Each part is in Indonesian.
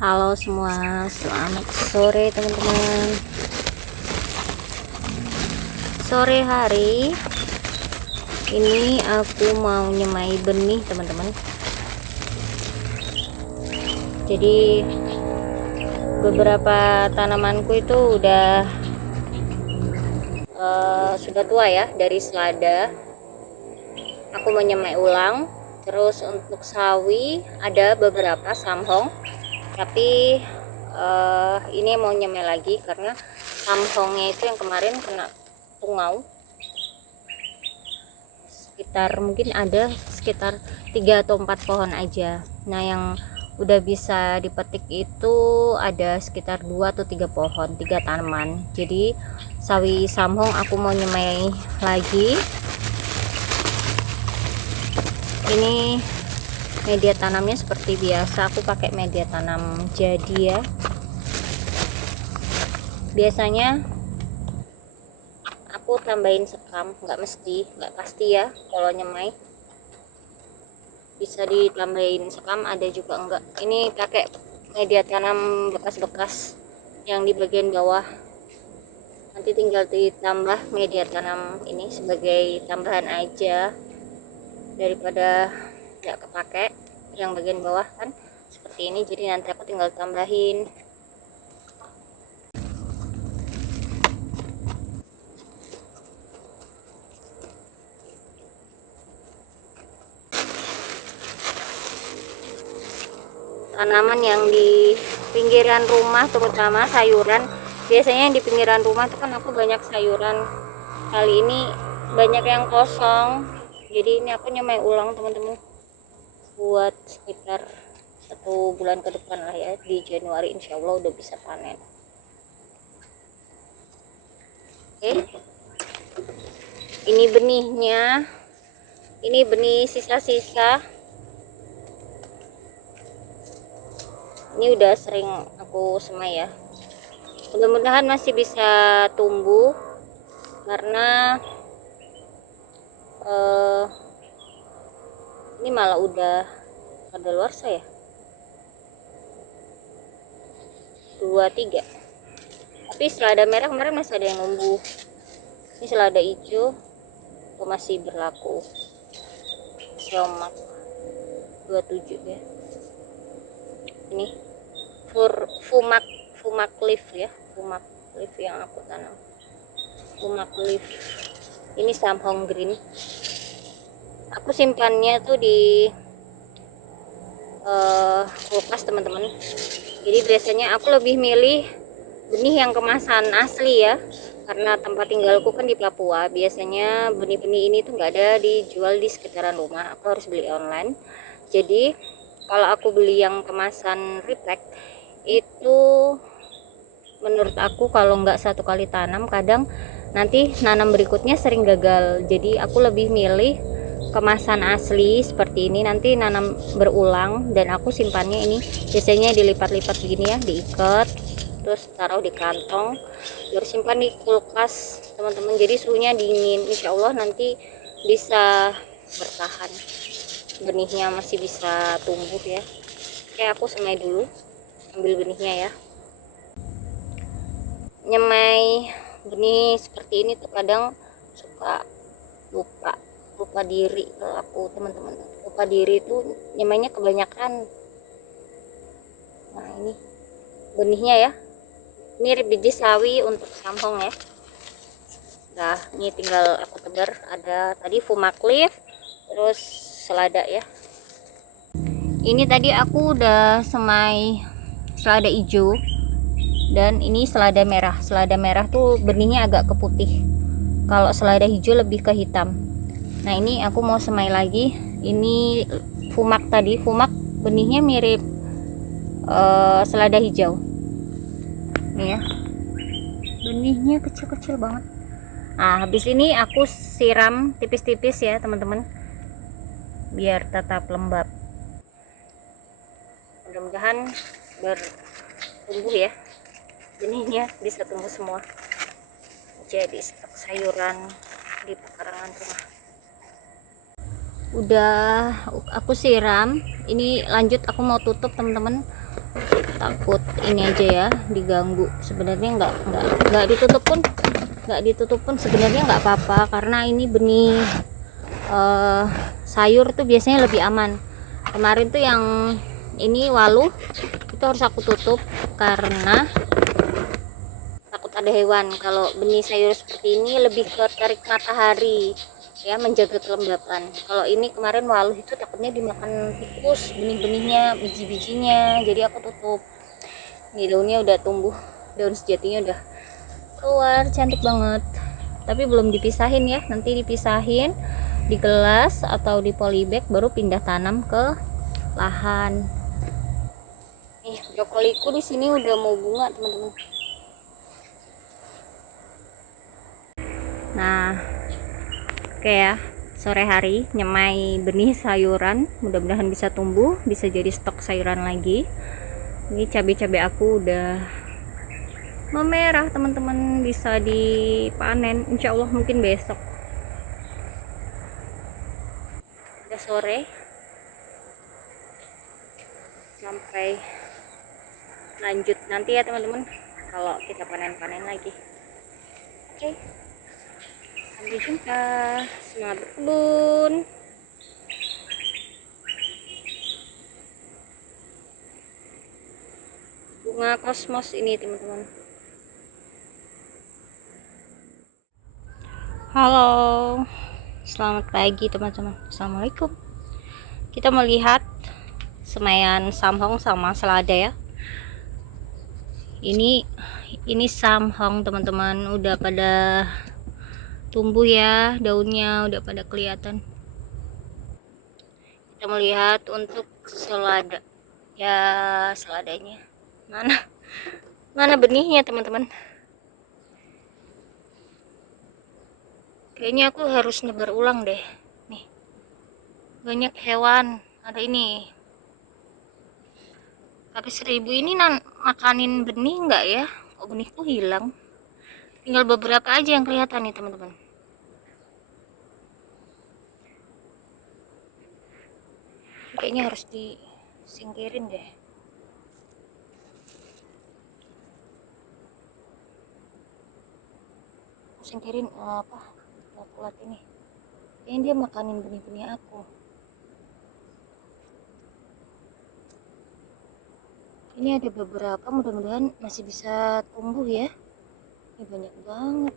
Halo semua, selamat sore teman-teman. Sore hari ini aku mau nyemai benih teman-teman. Jadi beberapa tanamanku itu sudah tua ya, dari selada. Aku mau nyemai ulang. Terus untuk sawi ada beberapa samhong, tapi ini mau nyemai lagi karena samhongnya itu yang kemarin kena tungau, mungkin ada sekitar 3 atau 4 pohon aja. Nah yang udah bisa dipetik itu ada sekitar 2 atau 3 pohon, 3 tanaman. Jadi sawi samhong aku mau nyemai lagi. Ini media tanamnya seperti biasa, aku pakai media tanam jadi ya. Biasanya aku tambahin sekam, nggak pasti ya. Kalau nyemai bisa ditambahin sekam, ada juga enggak. Ini pakai media tanam bekas-bekas yang di bagian bawah, nanti tinggal ditambah media tanam ini sebagai tambahan aja daripada nggak kepake yang bagian bawah kan seperti ini. Jadi nanti aku tinggal tambahin. Tanaman yang di pinggiran rumah, terutama sayuran, biasanya yang di pinggiran rumah itu kan aku banyak sayuran. Kali ini banyak yang kosong, jadi ini aku nyemai ulang teman-teman, buat sekitar 1 bulan ke depan lah ya. Di Januari insya Allah udah bisa panen. Oke, ini benihnya, ini benih sisa-sisa. Ini udah sering aku semai ya, mudah-mudahan masih bisa tumbuh karena ini malah udah ada luar saya 2-3, tapi selada merah kemarin masih ada yang numbuh. Ini selada hijau masih berlaku, siomak 27 ya. Ini fumak leaf ya, fumak leaf yang aku tanam, fumak leaf. Ini samhong green, aku simpannya tuh di kulkas teman-teman. Jadi biasanya aku lebih milih benih yang kemasan asli ya, karena tempat tinggalku kan di Papua. Biasanya benih-benih ini tuh nggak ada dijual di sekitaran rumah, aku harus beli online. Jadi kalau aku beli yang kemasan repack itu, menurut aku kalau nggak 1 kali tanam, kadang nanti nanam berikutnya sering gagal. Jadi aku lebih milih kemasan asli seperti ini, nanti nanam berulang. Dan aku simpannya ini biasanya dilipat-lipat begini ya, diikat, terus taruh di kantong, terus simpan di kulkas teman-teman. Jadi suhunya dingin, insya Allah nanti bisa bertahan, benihnya masih bisa tumbuh ya. Oke, aku semai dulu, ambil benihnya ya. Nyemai benih seperti ini tuh kadang suka lupa diri. Kalau aku teman-teman lupa diri tuh nyemainya kebanyakan. Nah ini benihnya ya, mirip biji sawi untuk samhong ya. Nah ini tinggal aku tebar, ada tadi fumak leaf, terus selada ya. Ini tadi aku udah semai selada hijau, dan ini selada merah. Selada merah tuh benihnya agak ke putih, kalau selada hijau lebih ke hitam. Nah ini aku mau semai lagi. Ini fumak tadi, fumak benihnya mirip selada hijau. Nih ya, benihnya kecil-kecil banget. Nah habis ini aku siram tipis-tipis ya teman-teman, biar tetap lembab. Mudah-mudahan bertumbuh ya, benihnya bisa tumbuh semua jadi stok sayuran di pekarangan rumah. Udah aku siram, ini lanjut aku mau tutup teman-teman. takut ini aja ya diganggu. Sebenarnya nggak ditutup pun sebenarnya nggak apa-apa, karena ini benih sayur tuh biasanya lebih aman. Kemarin tuh yang ini walu itu harus aku tutup karena takut ada hewan. Kalau benih sayur seperti ini lebih ke tarik matahari ya, menjaga kelembapan. Kalau ini kemarin walu itu takutnya dimakan tikus benih-benihnya, biji-bijinya, jadi aku tutup. Ini daunnya udah tumbuh, daun sejatinya udah keluar, cantik banget. Tapi belum dipisahin ya, nanti dipisahin di gelas atau di polybag baru pindah tanam ke lahan. Nih brokoliku di sini udah mau bunga teman-teman. Nah, oke ya, sore hari nyemai benih sayuran, mudah-mudahan bisa tumbuh, bisa jadi stok sayuran lagi. Ini cabai-cabai aku udah memerah teman-teman, bisa dipanen insya Allah mungkin besok. Udah sore, sampai lanjut nanti ya teman-teman kalau kita panen-panen lagi. Oke, sampai jumpa, semangat berkebun. Bunga kosmos ini teman-teman. Halo, selamat pagi teman-teman. Assalamualaikum. Kita melihat semaian samhong sama selada ya. Ini samhong teman-teman, udah pada tumbuh ya, daunnya udah pada kelihatan. Kita melihat untuk selada ya, seladanya mana benihnya teman-teman. Kayaknya aku harus nyebar ulang deh. Nih banyak hewan, ada ini. Tapi 1000 ini makanin benih enggak ya? Kok benihku hilang? Tinggal beberapa aja yang kelihatan nih teman-teman. Kayaknya harus disingkirin deh. Singkirin apa? Ulat ini. Kayaknya dia makanin benih-benih aku. Ini ada beberapa, mudah-mudahan masih bisa tumbuh ya. Ini banyak banget.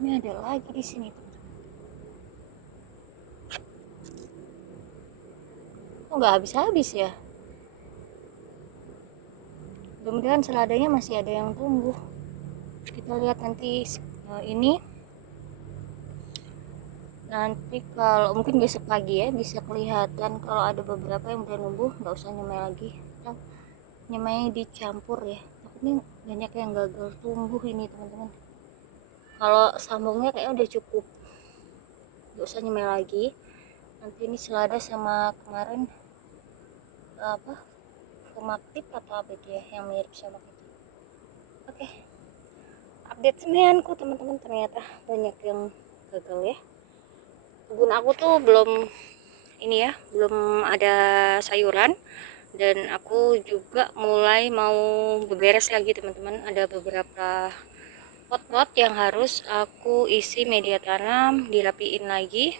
Ini ada lagi di sini. Oh, nggak habis-habis ya. Mudah-mudahan seladanya masih ada yang tumbuh. Kita lihat nanti ini. Nanti kalau mungkin besok pagi ya bisa kelihatan kalau ada beberapa yang udah numbuh, nggak usah nyemai lagi. Kita nyemai dicampur ya. Ini banyak yang gagal tumbuh ini teman-teman. Kalau sambungnya kayaknya udah cukup, nggak usah nyemai lagi. Nanti ini selada sama kemarin apa, kumaktip atau apa itu ya yang mirip sama itu. Oke, update semaianku teman-teman, ternyata banyak yang gagal ya. Kebun aku tuh belum ini ya, belum ada sayuran, dan aku juga mulai mau beberes lagi teman-teman. Ada beberapa pot-pot yang harus aku isi media tanam, dirapiin lagi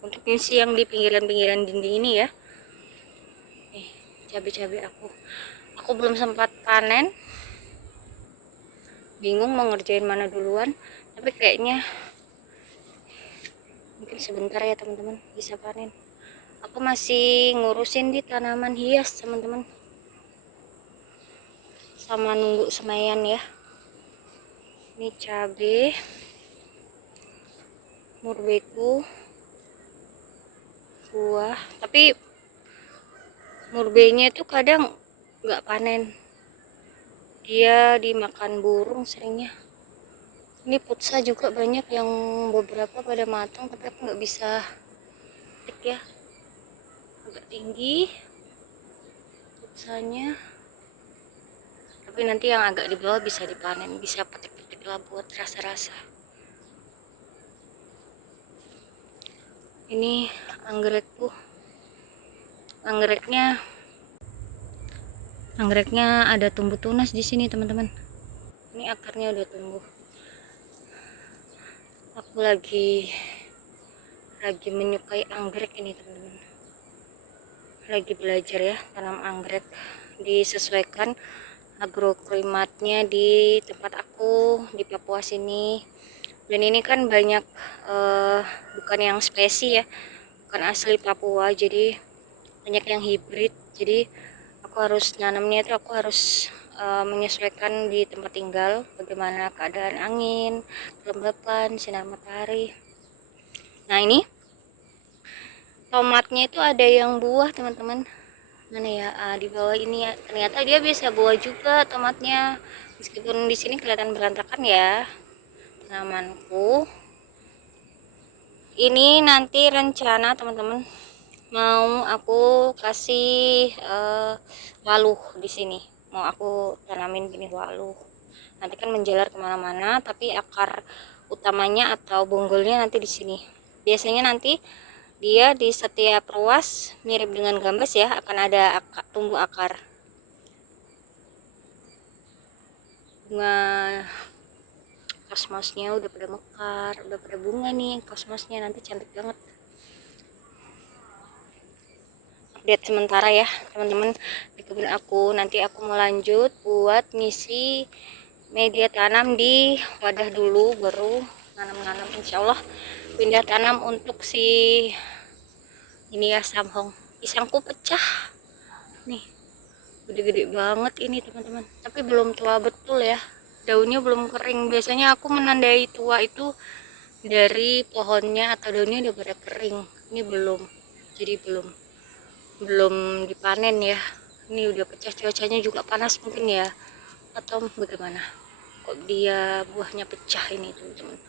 untuk ngisi yang di pinggiran-pinggiran dinding ini ya. Nih cabai-cabai aku belum sempat panen, bingung mau ngerjain mana duluan, tapi kayaknya mungkin sebentar ya teman-teman bisa panen. Aku masih ngurusin di tanaman hias teman-teman, sama nunggu semaian ya. Ini cabai murbeku, buah, tapi murbenya itu kadang nggak panen, dia dimakan burung seringnya. Ini putsa juga banyak yang beberapa pada matang, tapi aku nggak bisa petik ya, agak tinggi putsanya. Tapi nanti yang agak di bawah bisa dipanen, bisa petik-petik lah buat rasa-rasa. Ini anggrekku, anggreknya ada tumbuh tunas di sini teman-teman. Ini akarnya udah tumbuh. Aku lagi menyukai anggrek ini teman-teman. Lagi belajar ya tanam anggrek, disesuaikan agroklimatnya di tempat aku di Papua sini. Dan ini kan banyak bukan yang spesi ya, bukan asli Papua, jadi banyak yang hibrid. Jadi aku harus nanamnya itu aku harus menyesuaikan di tempat tinggal, bagaimana keadaan angin, kelembapan, sinar matahari. Nah ini tomatnya itu ada yang buah teman-teman. Mana ya, di bawah ini ya, ternyata dia bisa buah juga tomatnya, meskipun di sini kelihatan berantakan ya tanamanku. Ini nanti rencana teman-teman mau aku kasih waluh di sini, mau aku tanamin benih waluh. Nanti kan menjalar kemana-mana, tapi akar utamanya atau bonggolnya nanti di sini. Biasanya nanti dia di setiap ruas mirip dengan gambas ya, akan ada tumbuh akar. Bunga kosmosnya udah pada mekar, udah pada bunga nih kosmosnya, nanti cantik banget. Update sementara ya teman-teman di kebun aku. Nanti aku mau lanjut buat ngisi media tanam di wadah dulu, baru nanam-nanam, insyaallah pindah tanam untuk si ini ya, samhong. Pisangku pecah nih, gede-gede banget ini teman-teman, tapi belum tua betul ya, daunnya belum kering. Biasanya aku menandai tua itu dari pohonnya atau daunnya udah pada kering. Ini belum, jadi belum dipanen ya. Ini udah pecah, cuacanya juga panas mungkin ya, atau bagaimana kok dia buahnya pecah ini teman-teman.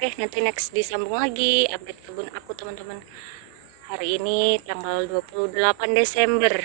Oke, nanti next disambung lagi update kebun aku teman-teman. Hari ini tanggal 28 Desember